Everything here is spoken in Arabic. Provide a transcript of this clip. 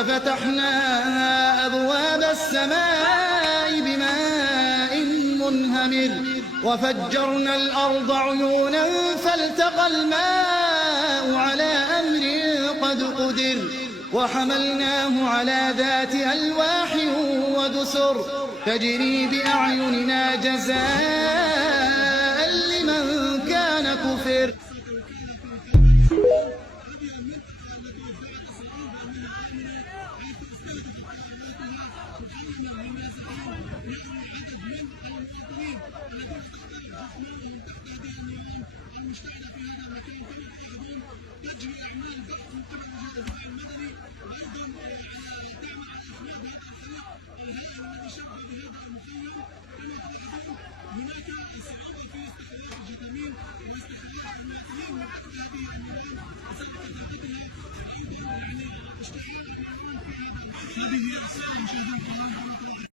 ففتحنا أبواب السماء بماء منهمر وفجرنا الأرض عيونا فالتقى الماء على أمر قد قدر وحملناه على ذات ألواح ودسر تجري بأعيننا جزاء لمن كان كفر. تجري أعمال البحث من قبل هذا الدفاع المدني وأيضا تعمل على إخماد هذا الخليط الهائل الذي شبه بهذا المخيم. كما تلاحظون هناك صعوبة في استخراج الجثامين واستخراج المقاتلين من تحت هذه النيران بسبب كثافتها وأيضا اشتعال النيران في هذا البحث. هذه هي الصورة مشاهدينا الكرام.